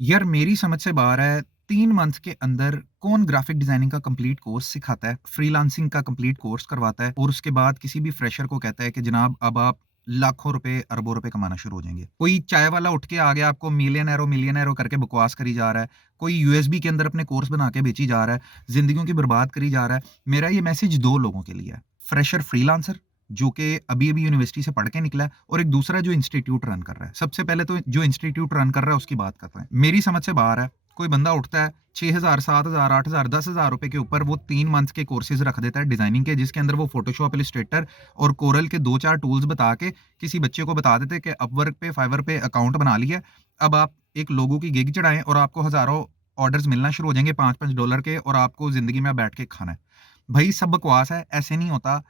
यार मेरी समझ से बाहर है 3 मंथ के अंदर कौन ग्राफिक डिजाइनिंग का कंप्लीट कोर्स सिखाता है, फ्रीलांसिंग का कंप्लीट कोर्स करवाता है और उसके बाद किसी भी फ्रेशर को कहता है कि जनाब अब आप लाखों रुपए अरबों रुपए कमाना शुरू हो जाएंगे। कोई चाय वाला उठ के आ गया आपको मिलियनर करके बकवास करी जा रहा है। कोई यूएसबी के अंदर अपने कोर्स बना के बेची जा रहा है, जिंदगियों की बर्बाद करी जा रहा है। मेरा ये मैसेज दो लोगों के लिए है, फ्रेशर फ्रीलांसर जो कि अभी अभी यूनिवर्सिटी से पढ़ के निकला है, और एक दूसरा जो इंस्टीट्यूट रन कर रहा है। सबसे पहले तो जो इंस्टीट्यूट रन कर रहा है उसकी बात करते हैं। मेरी समझ से बाहर है, कोई बंदा उठता है 6,000 7,000 8,000 10,000 रुपए के ऊपर वो 3 मंथ के कोर्सेज रख देता है डिजाइनिंग के, जिसके अंदर वो फोटोशॉप, इलस्ट्रेटर और कोरल के दो चार टूल्स बता के किसी बच्चे को बता देते कि अपवर्क पे, फाइवर पे अकाउंट बना लिया, अब आप एक लोगों की गिग चढ़ाएं और आपको हजारों ऑर्डर्स मिलना शुरू हो जाएंगे $5-5 के, और आपको जिंदगी में बैठ के खाना है। भाई सब बकवास है, ऐसे नहीं होता।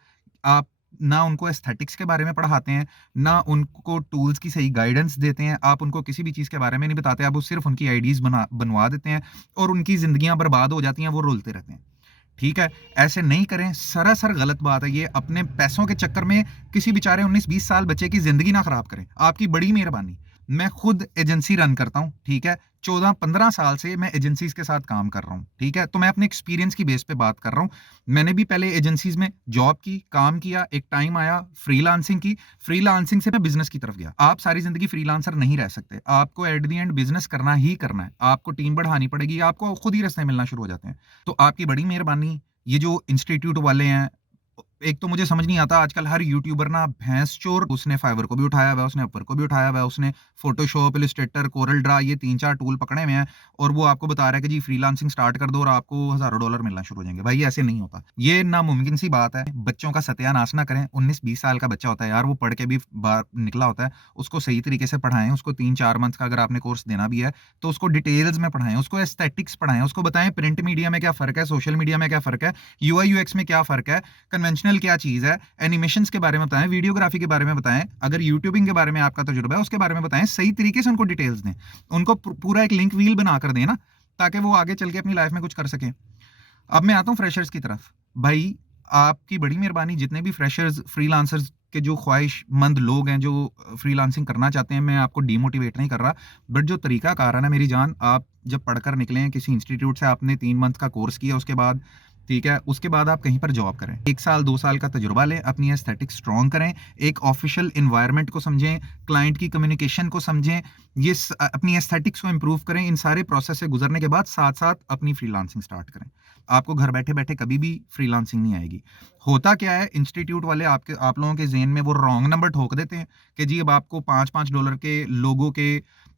आप ना उनको एस्थेटिक्स के बारे में पढ़ाते हैं, ना उनको टूल्स की सही गाइडेंस देते हैं, आप उनको किसी भी चीज़ के बारे में नहीं बताते, आप वो सिर्फ उनकी आईडीज़ बनवा देते हैं और उनकी ज़िंदगियाँ बर्बाद हो जाती हैं, वो रुलते रहते हैं। ठीक है? ऐसे नहीं करें, सरासर गलत बात है ये। अपने पैसों के चक्कर में किसी बेचारे 19-20 साल बच्चे की ज़िंदगी ना खराब करें। आपकी बड़ी मेहरबानी। मैं खुद एजेंसी रन करता हूँ, ठीक है? 14-15 साल से मैं एजेंसीज़ के साथ काम कर रहा हूँ, ठीक है? तो मैं अपने एक्सपीरियंस की बेस पे बात कर रहा हूँ। मैंने भी पहले एजेंसीज़ में जॉब की, काम किया, एक टाइम आया फ्रीलांसिंग की, फ्रीलांसिंग से मैं बिज़नेस की तरफ गया। आप सारी ज़िंदगी फ्रीलांसर नहीं रह सकते, आपको एट द एंड बिज़नेस करना ही करना है। आपको टीम बढ़ानी पड़ेगी, आपको खुद ही रास्ते मिलना शुरू हो जाते हैं। तो आपकी बड़ी मेहरबानी, ये जो इंस्टीट्यूट वाले हैं, एक तो मुझे समझ नहीं आता आजकल हर यूट्यूबर ना भैंस चोर, उसने फाइवर को भी उठाया हुआ है, उसने अपर को भी उठाया हुआ है, उसने फोटोशॉप, इलस्ट्रेटर, कोरल ड्रा ये 3-4 टूल पकड़े हुए हैं, और वो आपको बता रहा है कि जी फ्रीलांसिंग स्टार्ट कर दो और आपको हजारों डॉलर मिलना शुरू हो जाएंगे। भाई ऐसे नहीं होता, ये नामुमकिन सी बात है। बच्चों का सत्यानाश ना करें। 19-20 साल का बच्चा होता है यार, वो पढ़ के भी बाहर निकला होता है। उसको सही तरीके से पढ़ाएं, उसको 3-4 मंथ का अगर आपने कोर्स देना भी है तो उसको डिटेल्स में पढ़ाएं, उसको एस्थेटिक्स पढ़ाएं, उसको बताएं प्रिंट मीडिया में क्या फर्क है, सोशल मीडिया में क्या फर्क है, यूआई यूएक्स में क्या फर्क है, कन्वेंशनल क्या चीज़ है, एनिमेशंस के बारे में बताएं, वीडियोग्राफी के बारे में बताएं, अगर यूट्यूबिंग के बारे में आपका तजुर्बा है उसके बारे में बताएं। सही तरीके से उनको डिटेल्स दें, उनको पूरा एक लिंक व्हील बनाकर दें ना, ताकि वो आगे चल के अपनी लाइफ में कुछ कर सकें। अब मैं आता हूँ फ्रेशर्स की तरफ। भाई आपकी बड़ी मेहरबानी, जितने भी फ्रेशर्स फ्रीलांसर्स के जो ख्वाहिशमंद लोग हैं जो फ्रीलांसिंग करना चाहते हैं, मैं आपको डिमोटिवेट नहीं कर रहा, बट जो तरीका कार है ना मेरी जान, आप जब पढ़कर निकले हैं किसी इंस्टीट्यूट से, आपने 3 मंथ का कोर्स किया, उसके बाद ठीक है, उसके बाद आप कहीं पर जॉब करें, 1 साल 2 साल का तजुर्बा लें, अपनी एस्थेटिक स्ट्रॉन्ग करें, एक ऑफिशियल इन्वायरमेंट को समझें, क्लाइंट की कम्युनिकेशन को समझें, ये अपनी एस्थेटिक्स को इंप्रूव करें। इन सारे प्रोसेस से गुजरने के बाद साथ साथ अपनी फ्रीलांसिंग स्टार्ट करें। आपको घर बैठे बैठे कभी भी फ्रीलांसिंग नहीं आएगी। होता क्या है, इंस्टीट्यूट वाले आप लोगों के ज़हन में वो रॉन्ग नंबर ठोक देते हैं कि जी अब आपको $5-5 के लोगों के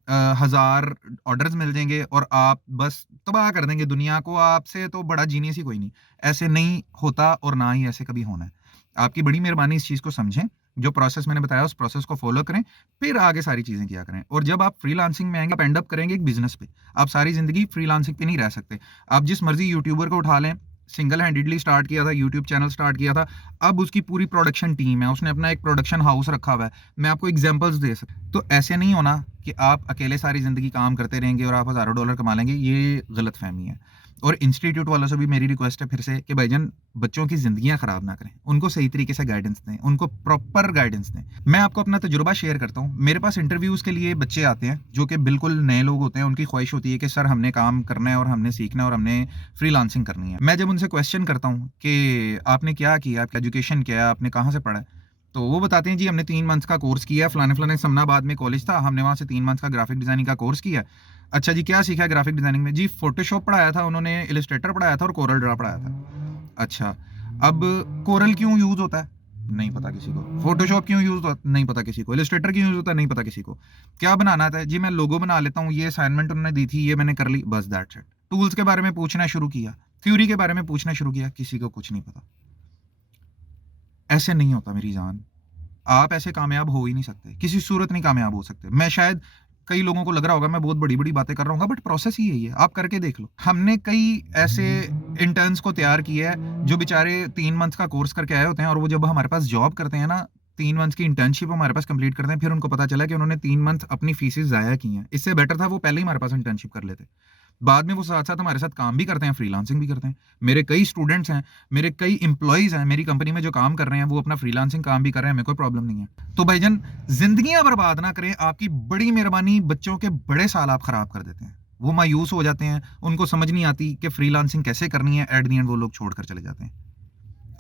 1000 ऑर्डर्स मिल जाएंगे और आप बस तबाह कर देंगे दुनिया को, आपसे तो बड़ा जीनियस ही कोई नहीं। ऐसे नहीं होता और ना ही ऐसे कभी होना है। आपकी बड़ी मेहरबानी, इस चीज़ को समझें, जो प्रोसेस मैंने बताया उस प्रोसेस को फॉलो करें, फिर आगे सारी चीज़ें किया करें। और जब आप फ्रीलांसिंग में आएंगे, आप एंड अप करेंगे एक बिजनेस पे। आप सारी ज़िंदगी फ्रीलांसिंग पे नहीं रह सकते। आप जिस मर्जी यूट्यूबर को उठा लें, सिंगल हैंडेडली स्टार्ट किया था, यूट्यूब चैनल स्टार्ट किया था, अब उसकी पूरी प्रोडक्शन टीम है, उसने अपना एक प्रोडक्शन हाउस रखा हुआ है। मैं आपको एग्जांपल्स दे सकता हूं। तो ऐसे नहीं होना कि आप अकेले सारी ज़िंदगी काम करते रहेंगे और आप हज़ारों डॉलर कमा लेंगे, ये गलतफ़हमी है। और इंस्टीट्यूट वालों से भी मेरी रिक्वेस्ट है फिर से कि भाईजान बच्चों की ज़िंदगियाँ ख़राब ना करें, उनको सही तरीके से गाइडेंस दें, उनको प्रॉपर गाइडेंस दें। मैं आपको अपना तजुर्बा शेयर करता हूँ। मेरे पास इंटरव्यूज़ के लिए बच्चे आते हैं जो कि बिल्कुल नए लोग होते हैं, उनकी ख्वाहिश होती है कि सर हमने काम करना है और हमने सीखना है और हमने फ्रीलांसिंग करनी है। मैं जब उनसे क्वेश्चन करता हूँ कि आपने क्या किया, आपका एजुकेशन क्या है, आपने कहाँ से पढ़ा है, तो वो बताते हैं जी हमने 3 मंथ का कोर्स किया, फलाने फलाने समनाबाद में कॉलेज था, हमने वहाँ से 3 मंथ का ग्राफिक डिज़ाइनिंग का कोर्स किया। अच्छा जी, क्या सीखा है ग्राफिक डिज़ाइनिंग में? जी फोटोशॉप पढ़ाया था उन्होंने, इलस्ट्रेटर पढ़ाया था और कोरल ड्रा पढ़ाया था। अच्छा, अब कोरल क्यों यूज़ होता है? नहीं पता किसी को। फोटोशॉप क्यों यूज़ होता है? नहीं पता किसी को। इलस्ट्रेटर क्यों यूज़ होता है? नहीं पता किसी को। क्या बनाना था? जी मैं लोगो बना लेता हूँ, ये असाइनमेंट उन्होंने दी थी, ये मैंने कर ली, बस दैट्स इट। टूल्स के बारे में पूछना शुरू किया, थ्योरी के बारे में पूछना शुरू किया, किसी को कुछ नहीं पता। ऐसे नहीं होता मेरी जान। आप ऐसे कामयाब हो ही नहीं सकते, किसी सूरत नहीं कामयाब हो सकते। मैं शायद, कई लोगों को लग रहा होगा मैं बहुत बड़ी-बड़ी बातें कर रहा हूँ, बट प्रोसेस ही यही है, आप करके देख लो। हमने कई ऐसे इंटर्न्स को तैयार किया है, जो बेचारे 3 मंथ का कोर्स करके आए होते हैं और वो जब हमारे पास जॉब करते हैं ना, 3 मंथ की इंटर्नशिप हमारे पास कंप्लीट करते हैं, फिर उनको पता चला कि उन्होंने 3 मंथ अपनी फीसेस ज़ाया की हैं। इससे बेटर था वो पहले ही हमारे पास इंटर्नशिप कर लेते। बाद में वो साथ-साथ हमारे साथ काम भी करते हैं, फ्रीलांसिंग भी करते हैं। मेरे कई स्टूडेंट्स हैं, मेरे कई एम्प्लॉइज़ हैं, मेरी कंपनी में जो काम कर रहे हैं, वो अपना फ्रीलांसिंग काम भी कर रहे हैं, हमें कोई प्रॉब्लम नहीं है। तो भाईजान ज़िंदगियाँ बर्बाद ना करें, आपकी बड़ी मेहरबानी, बच्चों के बड़े साल आप खराब कर देते हैं। वो मायूस हो जाते हैं, उनको समझ नहीं आती कि फ्रीलांसिंग कैसे करनी है, एट द एंड वो लोग छोड़कर चले जाते हैं।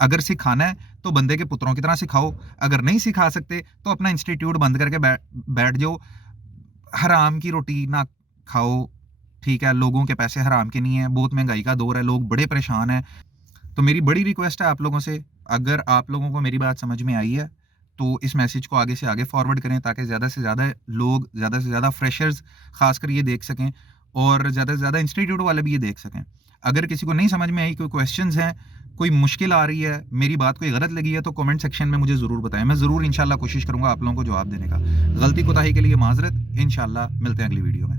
अगर सिखाना है तो बंदे के पुत्रों की तरह सिखाओ, अगर नहीं सिखा सकते तो अपना इंस्टीट्यूट बंद करके बैठ जाओ, हराम की रोटी ना खाओ, ठीक है? लोगों के पैसे हराम के नहीं है, बहुत महँगाई का दौर है, लोग बड़े परेशान हैं। तो मेरी बड़ी रिक्वेस्ट है आप लोगों से, अगर आप लोगों को मेरी बात समझ में आई है, तो इस मैसेज को आगे से आगे फॉरवर्ड करें ताकि ज़्यादा से ज़्यादा लोग, ज़्यादा से ज़्यादा फ्रेशर्स ख़ासकर ये देख सकें और ज़्यादा से ज़्यादा इंस्टीट्यूट वाले भी ये देख सकें। अगर किसी को नहीं समझ में आई, कोई क्वेश्चन्स हैं, कोई मुश्किल आ रही है, मेरी बात कोई गलत लगी है, तो कमेंट सेक्शन में मुझे ज़रूर बताएँ। मैं ज़रूर इंशाल्लाह कोशिश करूँगा आप लोगों को जवाब देने का। गलती कोताही के लिए माज़रत, इंशाल्लाह मिलते हैं अगली वीडियो में।